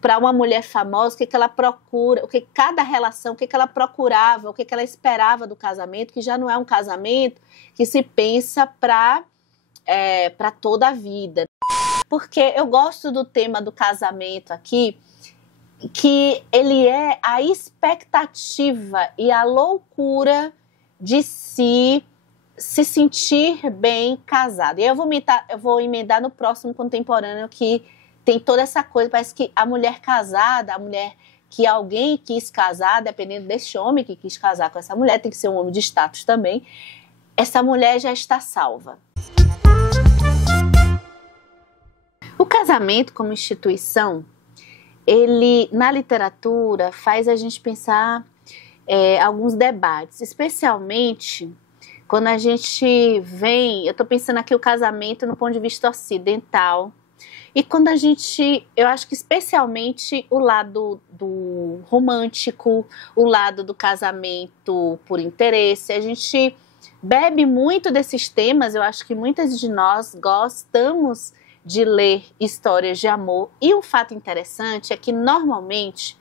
para uma mulher famosa, o que ela procura, o que cada relação, o que ela procurava, o que ela esperava do casamento, que já não é um casamento que se pensa para toda a vida. Porque eu gosto do tema do casamento aqui, que ele é a expectativa e a loucura de se sentir bem casado. E eu vou emendar no próximo contemporâneo, que tem toda essa coisa, parece que a mulher casada, a mulher que alguém quis casar, dependendo desse homem que quis casar com essa mulher, tem que ser um homem de status também, essa mulher já está salva. O casamento como instituição, ele, na literatura, faz a gente pensar alguns debates, especialmente quando a gente vem, eu estou pensando aqui o casamento no ponto de vista ocidental, e quando a gente, eu acho que especialmente o lado do romântico, o lado do casamento por interesse, a gente bebe muito desses temas. Eu acho que muitas de nós gostamos de ler histórias de amor, e um fato interessante é que normalmente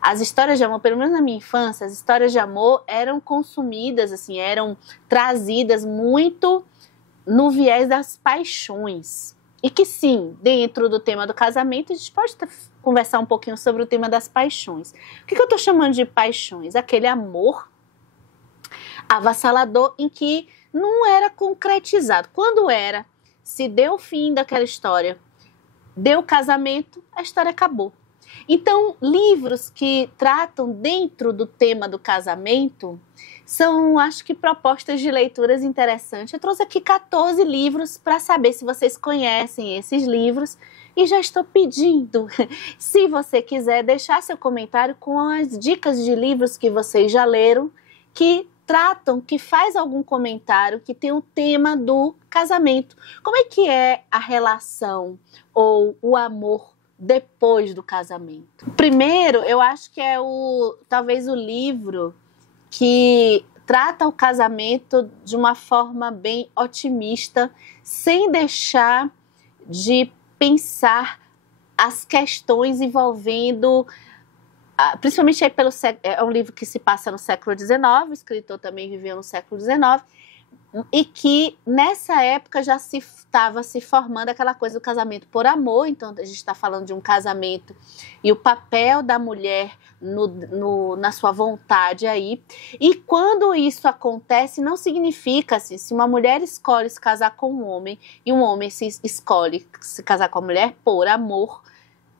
as histórias de amor, pelo menos na minha infância, as histórias de amor eram consumidas, assim, eram trazidas muito no viés das paixões. E que sim, dentro do tema do casamento, a gente pode conversar um pouquinho sobre o tema das paixões. O que eu estou chamando de paixões? Aquele amor avassalador em que não era concretizado. Quando era, se deu o fim daquela história, deu o casamento, a história acabou. Então, livros que tratam dentro do tema do casamento são, acho que, propostas de leituras interessantes. Eu trouxe aqui 14 livros para saber se vocês conhecem esses livros, e já estou pedindo, se você quiser, deixar seu comentário com as dicas de livros que vocês já leram, que tratam, que faz algum comentário que tem o tema do casamento. Como é que é a relação ou o amor depois do casamento? Primeiro, eu acho que é talvez o livro que trata o casamento de uma forma bem otimista, sem deixar de pensar as questões envolvendo, principalmente aí é um livro que se passa no século XIX, o escritor também viveu no século XIX, e que nessa época já estava se formando aquela coisa do casamento por amor. Então a gente está falando de um casamento e o papel da mulher na sua vontade aí. E quando isso acontece, não significa assim, se uma mulher escolhe se casar com um homem e um homem escolhe se casar com a mulher por amor,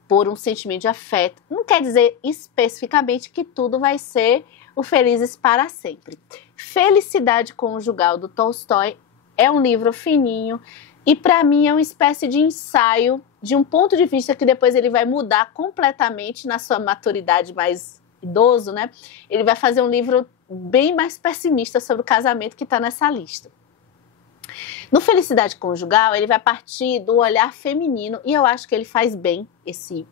por um sentimento de afeto, não quer dizer especificamente que tudo vai ser o Felizes para Sempre. Felicidade Conjugal, do Tolstói, é um livro fininho e, para mim, é uma espécie de ensaio de um ponto de vista que depois ele vai mudar completamente na sua maturidade mais idoso, né? Ele vai fazer um livro bem mais pessimista sobre o casamento, que está nessa lista. No Felicidade Conjugal, ele vai partir do olhar feminino, e eu acho que ele faz bem esse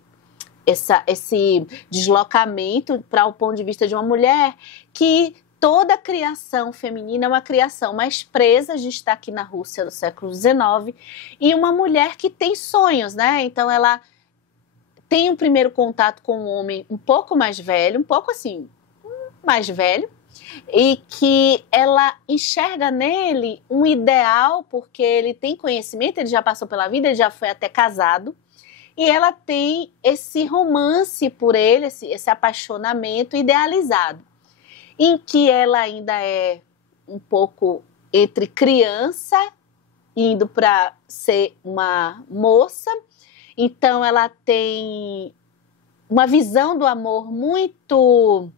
deslocamento para o ponto de vista de uma mulher que toda a criação feminina é uma criação mais presa. A gente está aqui na Rússia do século XIX, e uma mulher que tem sonhos, né? Então ela tem um primeiro contato com um homem um pouco mais velho, um pouco assim, mais velho, e que ela enxerga nele um ideal, porque ele tem conhecimento, ele já passou pela vida, ele já foi até casado, e ela tem esse romance por ele, esse apaixonamento idealizado, em que ela ainda é um pouco entre criança, indo para ser uma moça. Então ela tem uma visão do amor muito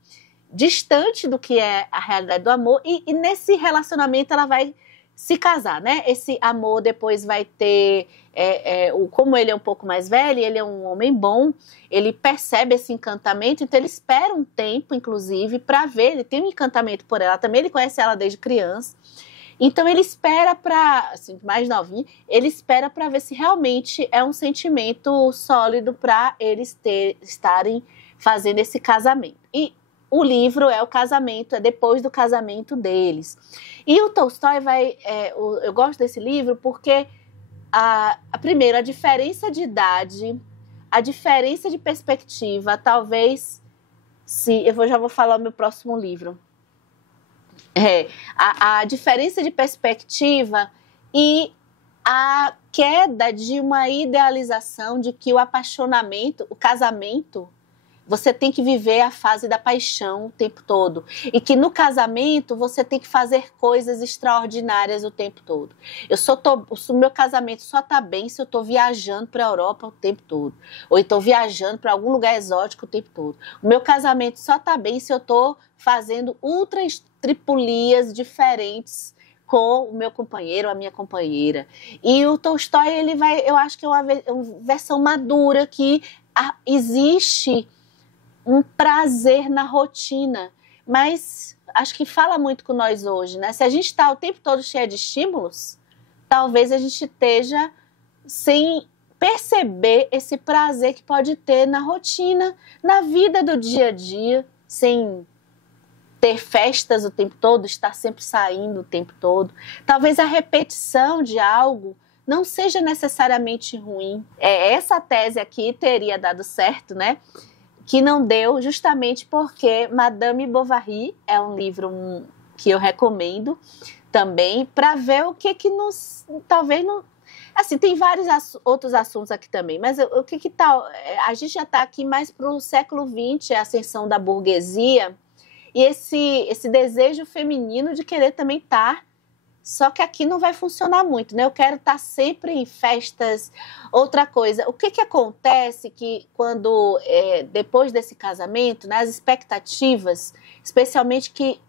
distante do que é a realidade do amor, e nesse relacionamento ela vai se casar, né? Esse amor depois vai ter, como ele é um pouco mais velho, ele é um homem bom, ele percebe esse encantamento, então ele espera um tempo, inclusive, para ver, ele tem um encantamento por ela também, ele conhece ela desde criança, então ele espera para, assim, mais novinho, ele espera para ver se realmente é um sentimento sólido para eles estarem fazendo esse casamento. E o livro é o casamento, é depois do casamento deles. E o Tolstói eu gosto desse livro porque, primeiro, a diferença de idade, a diferença de perspectiva, talvez, se eu já vou falar o meu próximo livro. A diferença de perspectiva e a queda de uma idealização de que o apaixonamento, o casamento, você tem que viver a fase da paixão o tempo todo. E que no casamento você tem que fazer coisas extraordinárias o tempo todo. O meu casamento só está bem se eu estou viajando para a Europa o tempo todo. Ou estou viajando para algum lugar exótico o tempo todo. O meu casamento só está bem se eu estou fazendo ultra tripulias diferentes com o meu companheiro ou a minha companheira. E o Tolstói, eu acho que é uma versão madura que existe um prazer na rotina, mas acho que fala muito com nós hoje, né? Se a gente está o tempo todo cheio de estímulos, talvez a gente esteja sem perceber esse prazer que pode ter na rotina, na vida do dia a dia, sem ter festas o tempo todo, estar sempre saindo o tempo todo. Talvez a repetição de algo não seja necessariamente ruim. Essa tese aqui teria dado certo, né? Que não deu justamente porque Madame Bovary é um livro que eu recomendo também para ver o que nos... Talvez não... Assim, tem vários outros assuntos aqui também, mas o que tal... A gente já está aqui mais para o século XX, a ascensão da burguesia e esse desejo feminino de querer também estar. Só que aqui não vai funcionar muito, né? Eu quero estar sempre em festas. Outra coisa, o que acontece que quando, depois desse casamento, né, as expectativas, especialmente que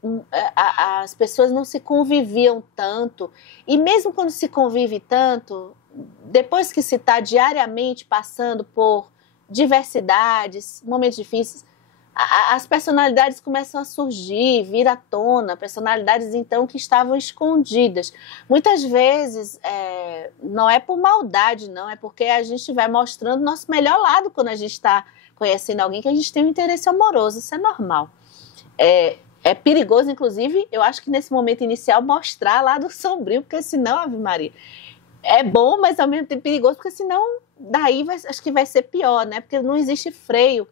as pessoas não se conviviam tanto, e mesmo quando se convive tanto, depois que se está diariamente passando por diversidades, momentos difíceis, as personalidades começam a surgir, vir à tona, personalidades então que estavam escondidas. Muitas vezes não é por maldade, não, é porque a gente vai mostrando nosso melhor lado quando a gente está conhecendo alguém que a gente tem um interesse amoroso, isso é normal. É perigoso, inclusive, eu acho que nesse momento inicial mostrar lado sombrio, porque senão, Ave Maria, é bom, mas ao mesmo tempo perigoso, porque senão daí acho que vai ser pior, né? Porque não existe freio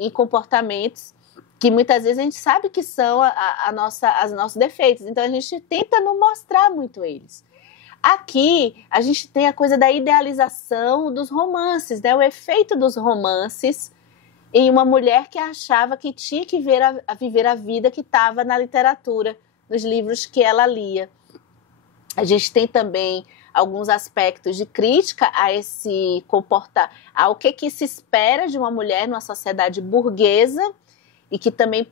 em comportamentos que muitas vezes a gente sabe que são os nossos defeitos. Então, a gente tenta não mostrar muito eles. Aqui, a gente tem a coisa da idealização dos romances, né? O efeito dos romances em uma mulher que achava que tinha que viver a vida que estava na literatura, nos livros que ela lia. A gente tem também alguns aspectos de crítica a esse comportar, ao que se espera de uma mulher numa sociedade burguesa e que também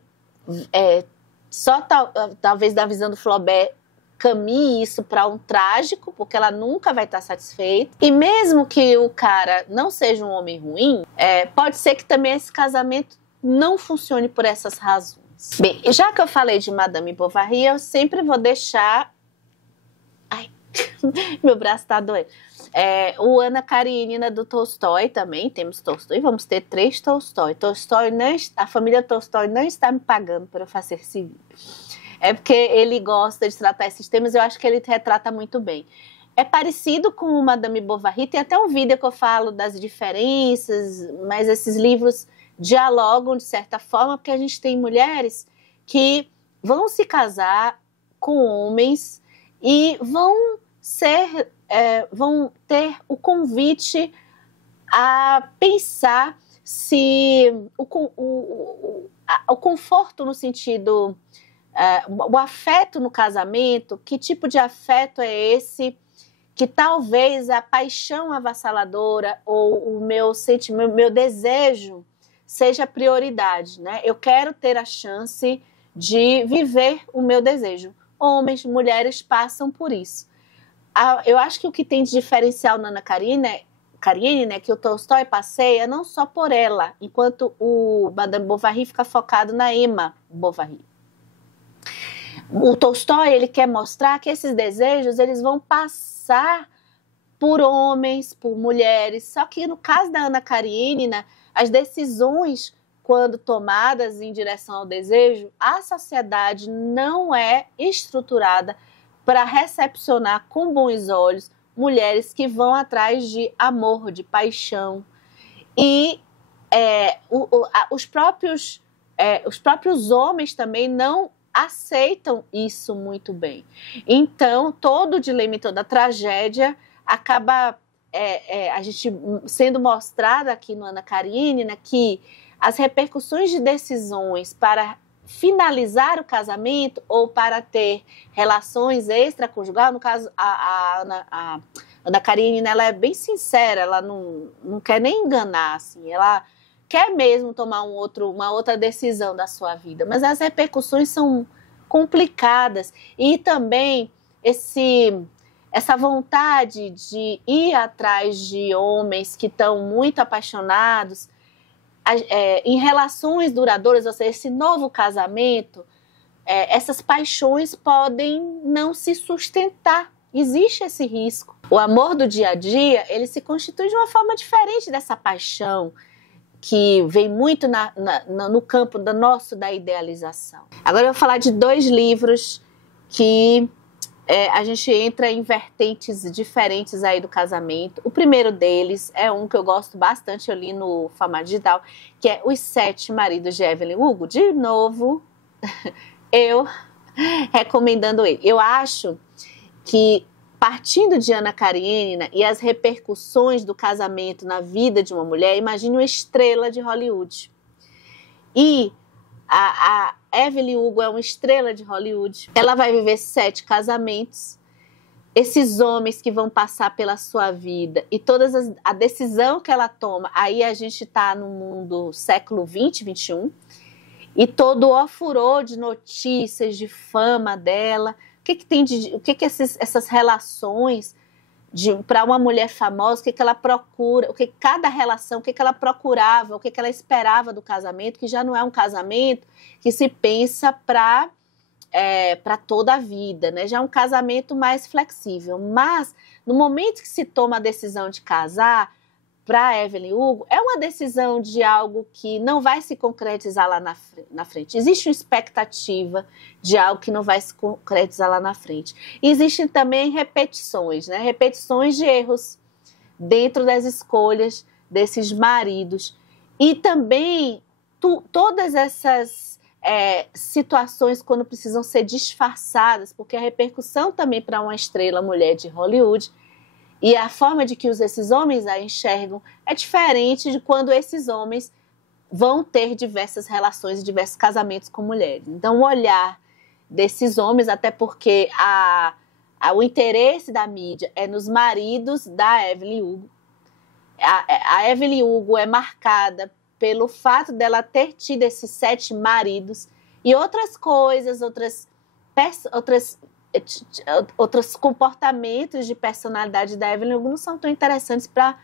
talvez da visão do Flaubert caminhe isso para um trágico, porque ela nunca vai estar satisfeita. E mesmo que o cara não seja um homem ruim, pode ser que também esse casamento não funcione por essas razões. Bem, já que eu falei de Madame Bovary, eu sempre vou deixar... Meu braço está doendo. O Ana Karenina do Tolstói também, temos Tolstói, vamos ter 3 Tolstói. A família Tolstói não está me pagando para eu fazer esse vídeo. É porque ele gosta de tratar esses temas, eu acho que ele retrata muito bem. É parecido com o Madame Bovary, tem até um vídeo que eu falo das diferenças, mas esses livros dialogam de certa forma, porque a gente tem mulheres que vão se casar com homens e vão ter o convite a pensar se o conforto no sentido, o afeto no casamento, que tipo de afeto é esse, que talvez a paixão avassaladora ou o meu sentimento, meu desejo seja a prioridade, né? Eu quero ter a chance de viver o meu desejo. Homens, mulheres passam por isso. Eu acho que o que tem de diferencial na Ana Karenina é que o Tolstói passeia não só por ela, enquanto o Madame Bovary fica focado na Emma Bovary. O Tolstói, ele quer mostrar que esses desejos eles vão passar por homens, por mulheres, só que no caso da Ana Karenina, as decisões, quando tomadas em direção ao desejo, a sociedade não é estruturada para recepcionar com bons olhos mulheres que vão atrás de amor, de paixão. E os próprios homens também não aceitam isso muito bem. Então, todo o dilema e toda a tragédia acaba a gente sendo mostrada aqui no Ana Karenina que as repercussões de decisões para finalizar o casamento ou para ter relações extraconjugais, no caso, a Ana Karenina, ela é bem sincera, ela não quer nem enganar, assim, ela quer mesmo tomar uma outra decisão da sua vida, mas as repercussões são complicadas e também essa vontade de ir atrás de homens que estão muito apaixonados em relações duradouras, ou seja, esse novo casamento, essas paixões podem não se sustentar. Existe esse risco. O amor do dia a dia, ele se constitui de uma forma diferente dessa paixão que vem muito no campo da idealização. Agora eu vou falar de 2 livros que a gente entra em vertentes diferentes aí do casamento. O primeiro deles é um que eu gosto bastante, eu li no Fama Digital, que é Os 7 Maridos de Evelyn Hugo. De novo, eu recomendando ele. Eu acho que, partindo de Ana Karenina e as repercussões do casamento na vida de uma mulher, imagine uma estrela de Hollywood. E a Evelyn Hugo é uma estrela de Hollywood. Ela vai viver 7 casamentos. Esses homens que vão passar pela sua vida e a decisão que ela toma, aí a gente está no mundo século 20, 21, e todo o furor de notícias, de fama dela. O que essas relações para uma mulher famosa, o que ela procura, cada relação, o que ela procurava, o que ela esperava do casamento, que já não é um casamento que se pensa para toda a vida, né? Já é um casamento mais flexível. Mas, no momento que se toma a decisão de casar, para Evelyn Hugo, é uma decisão de algo que não vai se concretizar lá na frente. Existe uma expectativa de algo que não vai se concretizar lá na frente. E existem também repetições, né? Repetições de erros dentro das escolhas desses maridos. E também todas essas situações quando precisam ser disfarçadas, porque a repercussão também para uma estrela mulher de Hollywood e a forma de que esses homens a enxergam é diferente de quando esses homens vão ter diversas relações e diversos casamentos com mulheres. Então, o olhar desses homens, até porque o interesse da mídia é nos maridos da Evelyn Hugo. A Evelyn Hugo é marcada pelo fato dela ter tido esses 7 maridos e outras coisas, outros comportamentos de personalidade da Evelyn Hugo não são tão interessantes para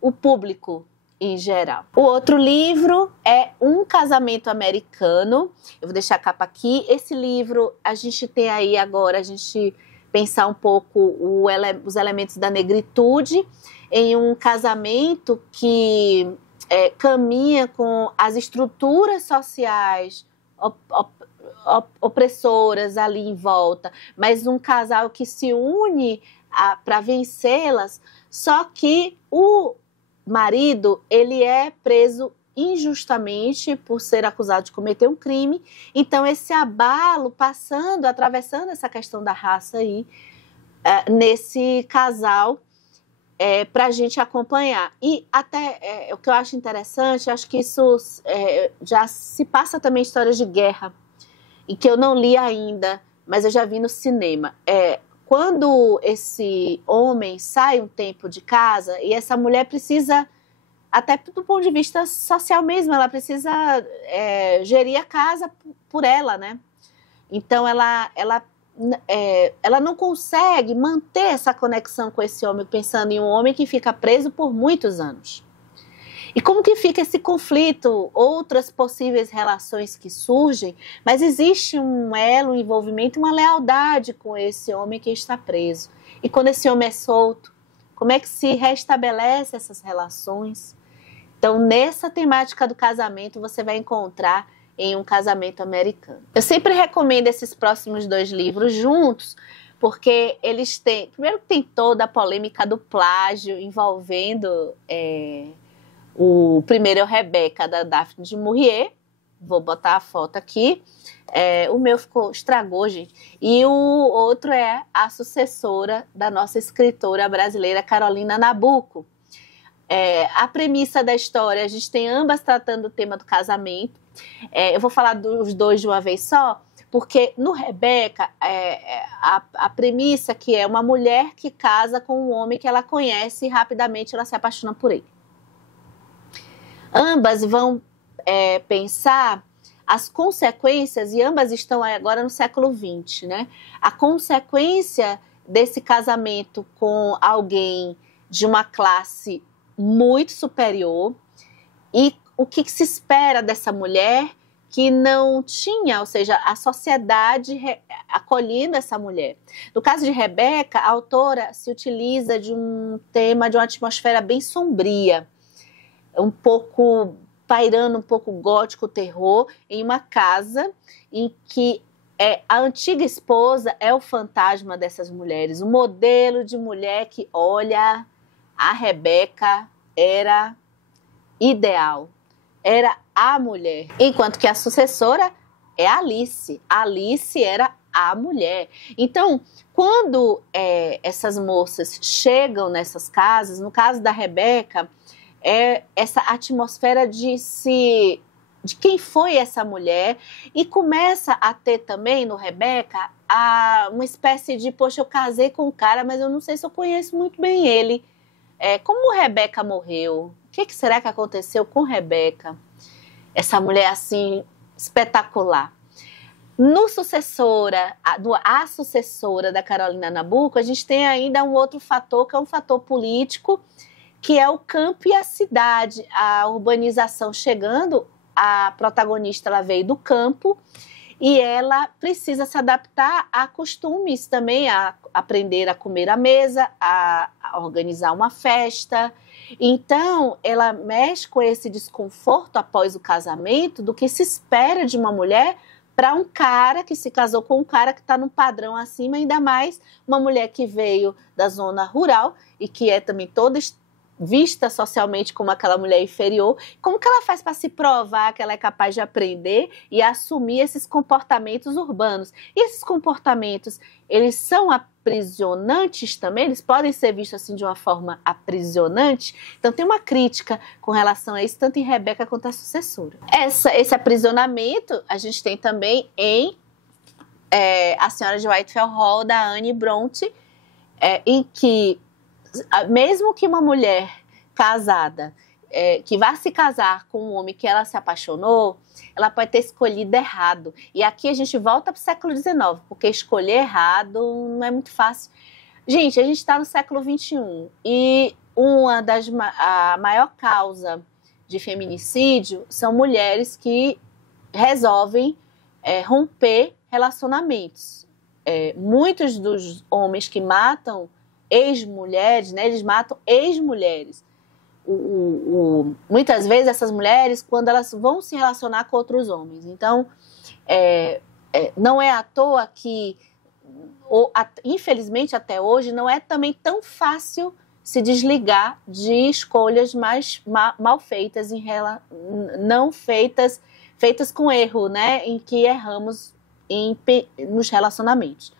o público em geral. O outro livro é Um Casamento Americano. Eu vou deixar a capa aqui. Esse livro, a gente tem aí agora, a gente pensar um pouco os elementos da negritude em um casamento que caminha com as estruturas sociais opressoras ali em volta, mas um casal que se une para vencê-las, só que o marido, ele é preso injustamente por ser acusado de cometer um crime, então esse abalo atravessando essa questão da raça aí, nesse casal, para a gente acompanhar. E até o que eu acho interessante, acho que isso já se passa também histórias de guerra, e que eu não li ainda, mas eu já vi no cinema. Quando esse homem sai um tempo de casa e essa mulher precisa, até do ponto de vista social mesmo, ela precisa gerir a casa por ela, né? Então ela não consegue manter essa conexão com esse homem, pensando em um homem que fica preso por muitos anos. E como que fica esse conflito, outras possíveis relações que surgem, mas existe um elo, um envolvimento, uma lealdade com esse homem que está preso. E quando esse homem é solto, como é que se restabelece essas relações? Então, nessa temática do casamento, você vai encontrar em Um Casamento Americano. Eu sempre recomendo esses próximos 2 livros juntos, porque eles têm... Primeiro, tem toda a polêmica do plágio envolvendo O primeiro é o Rebeca, da Daphne du Maurier. Vou botar a foto aqui. O meu estragou, gente. E o outro é a sucessora da nossa escritora brasileira, Carolina Nabuco. A premissa da história, a gente tem ambas tratando o tema do casamento. Eu vou falar dos dois de uma vez só, porque no Rebeca, a premissa que é uma mulher que casa com um homem que ela conhece e rapidamente ela se apaixona por ele. Ambas vão pensar as consequências, e ambas estão agora no século XX, né? A consequência desse casamento com alguém de uma classe muito superior e o que se espera dessa mulher que não tinha, ou seja, a sociedade acolhendo essa mulher. No caso de Rebeca, a autora se utiliza de um tema, de uma atmosfera bem sombria, um pouco pairando um pouco gótico, terror, em uma casa em que a antiga esposa é o fantasma dessas mulheres, o modelo de mulher que, olha, a Rebeca era ideal, era a mulher, enquanto que a sucessora é a Alice. A Alice era a mulher. Então, quando essas moças chegam nessas casas, no caso da Rebeca, essa atmosfera de quem foi essa mulher, e começa a ter também no Rebeca uma espécie de, poxa, eu casei com um cara, mas eu não sei se eu conheço muito bem ele. Como Rebeca morreu? O que será que aconteceu com Rebeca? Essa mulher assim, espetacular. No sucessora, a sucessora da Carolina Nabuco, a gente tem ainda um outro fator, que é um fator político, que é o campo e a cidade, a urbanização chegando. A protagonista, ela veio do campo e ela precisa se adaptar a costumes também, a aprender a comer à mesa, a organizar uma festa. Então, ela mexe com esse desconforto após o casamento do que se espera de uma mulher para um cara que se casou com um cara que está num padrão acima, ainda mais uma mulher que veio da zona rural e que é também toda vista socialmente como aquela mulher inferior. Como que ela faz para se provar que ela é capaz de aprender e assumir esses comportamentos urbanos? E esses comportamentos, eles são aprisionantes também? Eles podem ser vistos assim de uma forma aprisionante? Então tem uma crítica com relação a isso, tanto em Rebeca quanto a sucessora. Esse aprisionamento a gente tem também em A Senhora de Whitefell Hall, da Anne Bronte, em que mesmo que uma mulher casada, que vá se casar com um homem que ela se apaixonou, ela pode ter escolhido errado. E aqui a gente volta para o século XIX, porque escolher errado não é muito fácil. Gente, a gente está no século XXI e a maior causa de feminicídio são mulheres que resolvem romper relacionamentos. Muitos dos homens que matam ex-mulheres, né, eles matam ex-mulheres. Muitas vezes essas mulheres, quando elas vão se relacionar com outros homens. Então, não é à toa que, infelizmente até hoje, não é também tão fácil se desligar de escolhas mais mal feitas, feitas com erro, né, em que erramos nos relacionamentos.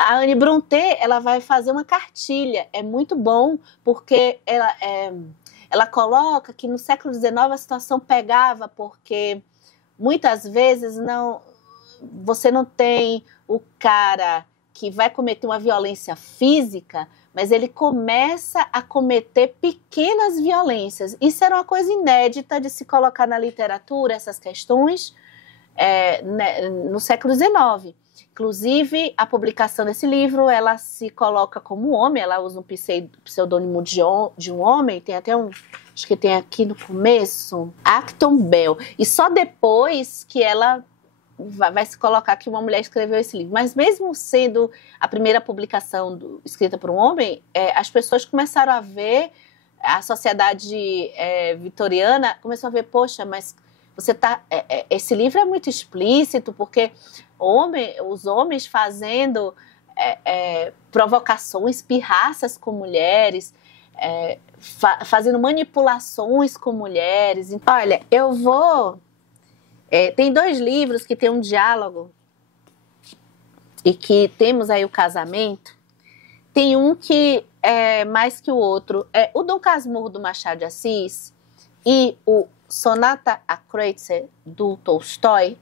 A Anne Brontë, ela vai fazer uma cartilha, é muito bom, porque ela coloca que no século XIX a situação pegava, porque muitas vezes você não tem o cara que vai cometer uma violência física, mas ele começa a cometer pequenas violências. Isso era uma coisa inédita de se colocar na literatura, essas questões, no século XIX. Inclusive, a publicação desse livro, ela se coloca como homem, ela usa um pseudônimo de um homem, tem até acho que tem aqui no começo, Acton Bell. E só depois que ela vai se colocar que uma mulher escreveu esse livro. Mas mesmo sendo a primeira publicação escrita por um homem, as pessoas começaram a ver, a sociedade vitoriana começou a ver, poxa, mas esse livro é muito explícito, porque os homens fazendo provocações, pirraças com mulheres, fazendo manipulações com mulheres. Olha, eu vou... tem 2 livros que tem um diálogo e que temos aí o casamento. Tem um que é mais que o outro. O Dom Casmurro, do Machado de Assis, e o Sonata a Kreutzer, do Tolstói,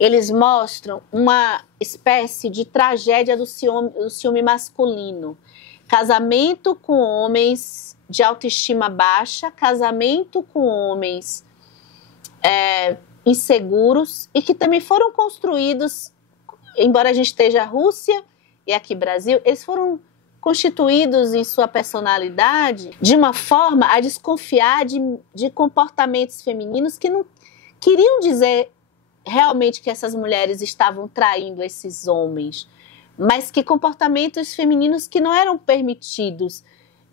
eles mostram uma espécie de tragédia do ciúme masculino. Casamento com homens de autoestima baixa, casamento com homens inseguros e que também foram construídos, embora a gente esteja Rússia e aqui Brasil, eles foram constituídos em sua personalidade de uma forma a desconfiar de comportamentos femininos que não queriam dizer realmente que essas mulheres estavam traindo esses homens, mas que comportamentos femininos que não eram permitidos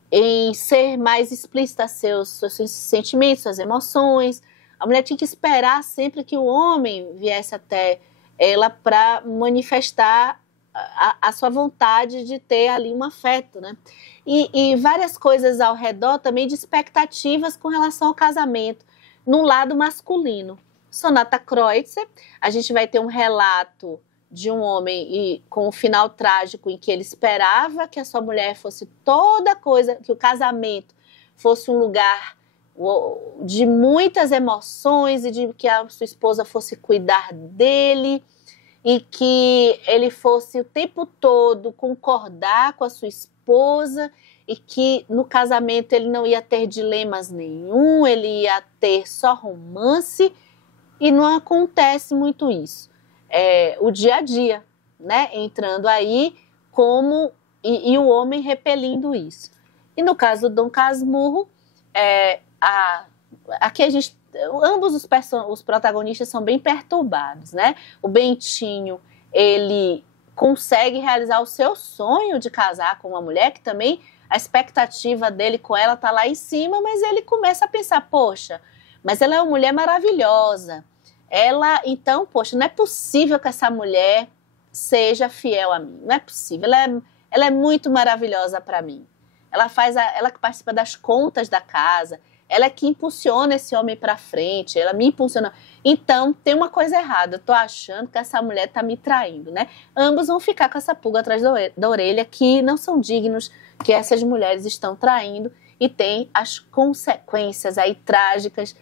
em ser mais explícita seus sentimentos, suas emoções. A mulher tinha que esperar sempre que o homem viesse até ela para manifestar a sua vontade de ter ali um afeto, né? E várias coisas ao redor também de expectativas com relação ao casamento, no lado masculino. Sonata Kreutzer, a gente vai ter um relato de um homem com um final trágico em que ele esperava que a sua mulher fosse toda coisa, que o casamento fosse um lugar de muitas emoções e de que a sua esposa fosse cuidar dele e que ele fosse o tempo todo concordar com a sua esposa e que no casamento ele não ia ter dilemas nenhum, ele ia ter só romance. E não acontece muito isso. O dia a dia, né? Entrando aí e o homem repelindo isso. E no caso do Dom Casmurro, aqui ambos os protagonistas são bem perturbados, né? O Bentinho, ele consegue realizar o seu sonho de casar com uma mulher que também a expectativa dele com ela está lá em cima, mas ele começa a pensar, poxa, mas ela é uma mulher maravilhosa. Então, poxa, não é possível que essa mulher seja fiel a mim. Não é possível. Ela é muito maravilhosa para mim. Ela que participa das contas da casa. Ela é que impulsiona esse homem para frente. Ela me impulsiona. Então, tem uma coisa errada. Eu tô achando que essa mulher tá me traindo, né? Ambos vão ficar com essa pulga atrás da orelha que não são dignos, que essas mulheres estão traindo e tem as consequências aí trágicas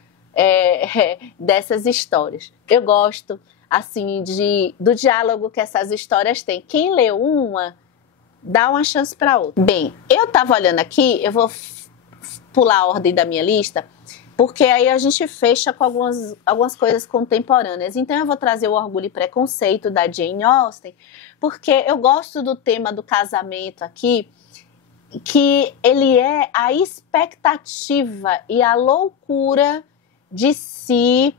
dessas histórias. Eu gosto, assim, do diálogo que essas histórias têm. Quem leu uma, dá uma chance para outra. Bem, eu estava olhando aqui, eu vou pular a ordem da minha lista, porque aí a gente fecha com algumas coisas contemporâneas. Então eu vou trazer o Orgulho e Preconceito, da Jane Austen, porque eu gosto do tema do casamento aqui, que ele é a expectativa e a loucura de se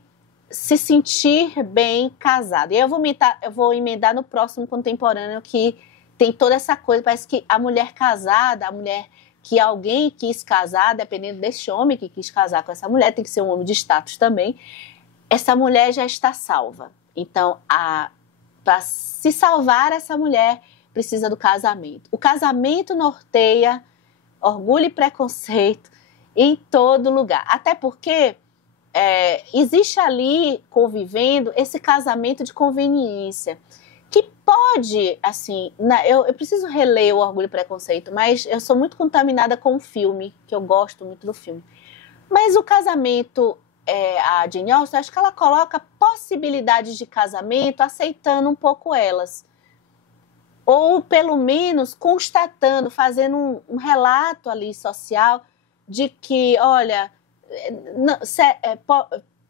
sentir bem casado. E eu vou emendar no próximo contemporâneo, que tem toda essa coisa, parece que a mulher casada, a mulher que alguém quis casar, dependendo desse homem que quis casar com essa mulher, tem que ser um homem de status também, essa mulher já está salva. Então, para se salvar essa mulher, precisa do casamento. O casamento norteia orgulho e preconceito em todo lugar. Até porque existe ali, convivendo, esse casamento de conveniência, que pode, assim, eu preciso reler o Orgulho e Preconceito, mas eu sou muito contaminada com o filme, que eu gosto muito do filme. Mas o casamento, a Jane Austen, acho que ela coloca possibilidades de casamento, aceitando um pouco elas. Ou, pelo menos, constatando, fazendo um relato ali social de que, olha,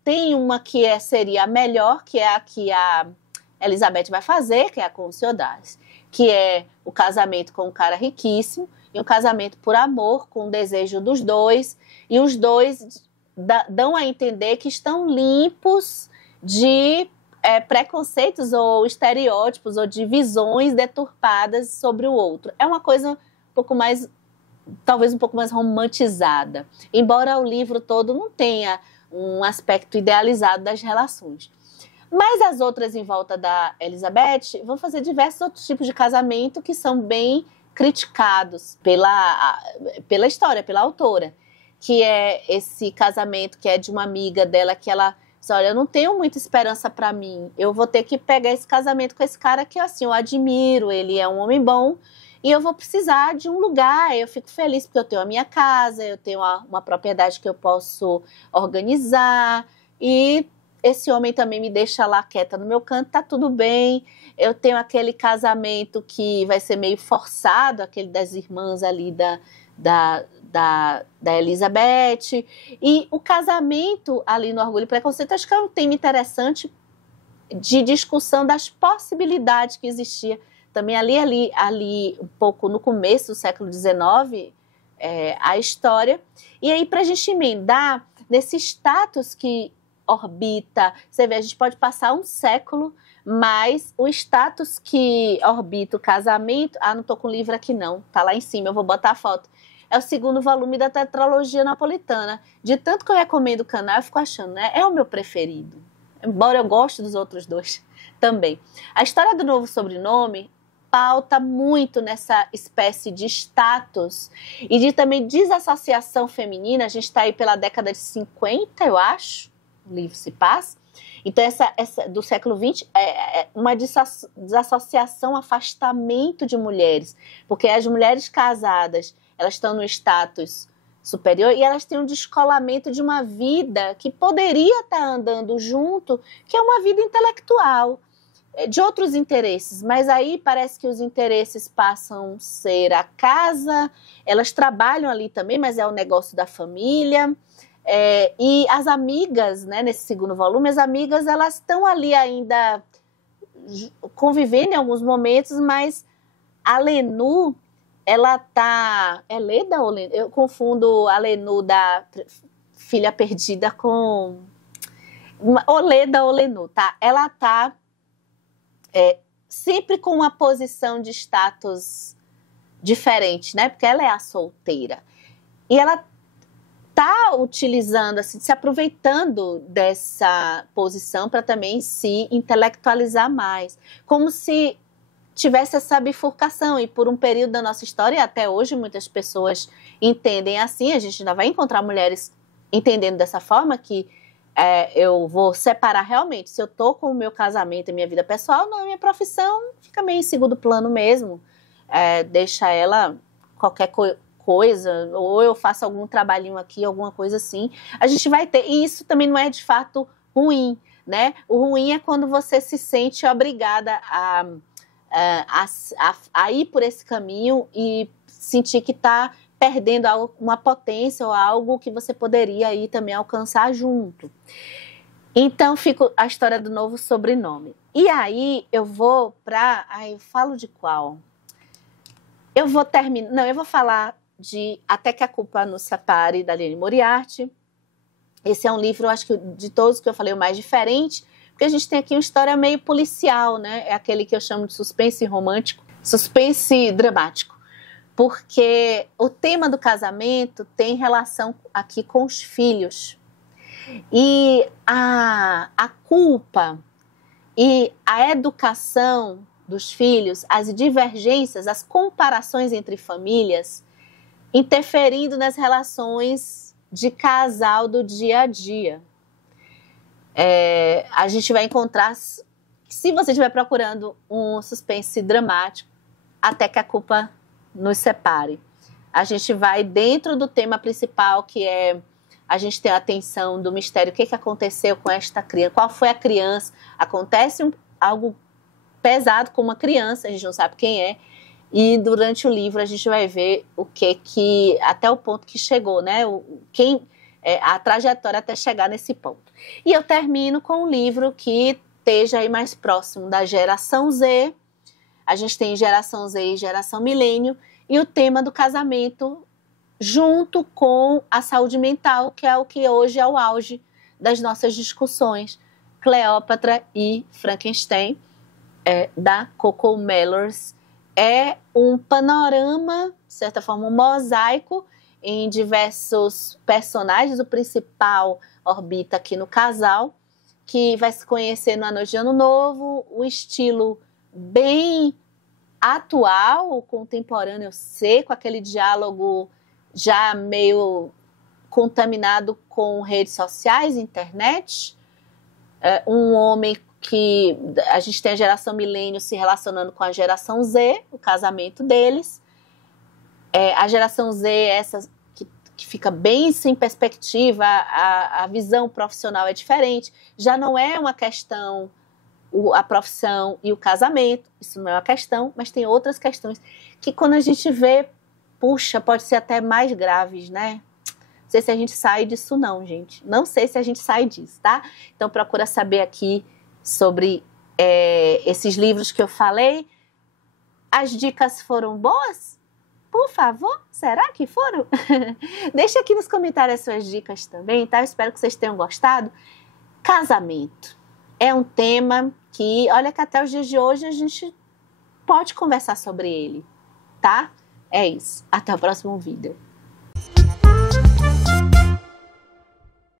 tem uma que seria a melhor, que é a que a Elizabeth vai fazer, que é a com o Sr. Darcy, que é o casamento com um cara riquíssimo e um casamento por amor, com o desejo dos dois, e os dois dão a entender que estão limpos de preconceitos ou estereótipos ou de visões deturpadas sobre o outro. É uma coisa um pouco mais, talvez um pouco mais romantizada, embora o livro todo não tenha um aspecto idealizado das relações. Mas as outras em volta da Elizabeth vão fazer diversos outros tipos de casamento que são bem criticados pela história, pela autora, que é esse casamento que é de uma amiga dela, que ela diz, olha, eu não tenho muita esperança para mim, eu vou ter que pegar esse casamento com esse cara que assim, eu admiro, ele é um homem bom, e eu vou precisar de um lugar, eu fico feliz porque eu tenho a minha casa, eu tenho uma propriedade que eu posso organizar, e esse homem também me deixa lá quieta no meu canto, tá tudo bem. Eu tenho aquele casamento que vai ser meio forçado, aquele das irmãs ali da Elizabeth. E o casamento ali no Orgulho e Preconceito, acho que é um tema interessante de discussão das possibilidades que existia. Também ali um pouco no começo do século XIX, a história. E aí, para a gente emendar nesse status que orbita, você vê, a gente pode passar um século, mas o status que orbita o casamento, não tô com o livro aqui não, tá lá em cima, eu vou botar a foto, é o segundo volume da tetralogia napolitana. De tanto que eu recomendo o canal, eu fico achando, né, é o meu preferido, embora eu goste dos outros dois também. A história do novo sobrenome pauta muito nessa espécie de status e de também desassociação feminina. A gente está aí pela década de 50, eu acho, o livro se passa. Então, essa do século XX é uma desassociação, afastamento de mulheres, porque as mulheres casadas, elas estão no status superior e elas têm um descolamento de uma vida que poderia estar andando junto, que é uma vida intelectual, de outros interesses, mas aí parece que os interesses passam a ser a casa, elas trabalham ali também, mas é o negócio da família. E as amigas, né, nesse segundo volume, as amigas, elas estão ali ainda convivendo em alguns momentos, mas a Lenu, ela tá... É Leda ou Lenu? Eu confundo a Lenu da Filha Perdida com... Ou Leda ou Lenu, tá? Ela tá sempre com uma posição de status diferente, né? Porque ela é a solteira. E ela está utilizando, assim, se aproveitando dessa posição para também se intelectualizar mais, como se tivesse essa bifurcação, e por um período da nossa história, e até hoje muitas pessoas entendem assim, a gente ainda vai encontrar mulheres entendendo dessa forma, que eu vou separar realmente, se eu tô com o meu casamento e minha vida pessoal, não, minha profissão fica meio em segundo plano mesmo, deixa ela qualquer coisa, ou eu faço algum trabalhinho aqui, alguma coisa assim, a gente vai ter, e isso também não é de fato ruim, né? O ruim é quando você se sente obrigada a ir por esse caminho e sentir que está perdendo uma potência ou algo que você poderia aí também alcançar junto. Então, fica a história do novo sobrenome. E aí, eu vou para... eu falo de qual? Eu vou terminar... Não, eu vou falar de Até que a Culpa Nos Separe, da Liane Moriarty. Esse é um livro, eu acho que de todos que eu falei, o mais diferente, porque a gente tem aqui uma história meio policial, né? É aquele que eu chamo de suspense romântico, suspense dramático, porque o tema do casamento tem relação aqui com os filhos. E a culpa e a educação dos filhos, as divergências, as comparações entre famílias, interferindo nas relações de casal do dia a dia. A gente vai encontrar, se você estiver procurando um suspense dramático, Até que a Culpa Nos Separe. A gente vai dentro do tema principal, que é a gente tem a atenção do mistério, o que aconteceu com esta criança, qual foi a criança, acontece algo pesado com uma criança, a gente não sabe quem é, e durante o livro a gente vai ver o que até o ponto que chegou, né? A trajetória até chegar nesse ponto. E eu termino com um livro que esteja aí mais próximo da geração Z. A gente tem geração Z e geração milênio, e o tema do casamento junto com a saúde mental, que é o que hoje é o auge das nossas discussões. Cleópatra e Frankenstein, da Coco Mellors. É um panorama, de certa forma, um mosaico em diversos personagens. O principal orbita aqui no casal, que vai se conhecer na noite de Ano Novo, o estilo bem atual, contemporâneo C, com aquele diálogo já meio contaminado com redes sociais, internet. Um homem que a gente tem a geração milênio se relacionando com a geração Z, o casamento deles. A geração Z, essa que fica bem sem perspectiva, a visão profissional é diferente. Já não é uma questão a profissão e o casamento, isso não é uma questão, mas tem outras questões que quando a gente vê, puxa, pode ser até mais graves, né? Não sei se a gente sai disso não, gente. Não sei se a gente sai disso, tá? Então procura saber aqui sobre esses livros que eu falei. As dicas foram boas? Por favor, será que foram? Deixa aqui nos comentários as suas dicas também, tá? Eu espero que vocês tenham gostado. Casamento é um tema que, olha que até os dias de hoje a gente pode conversar sobre ele, tá? É isso. Até o próximo vídeo.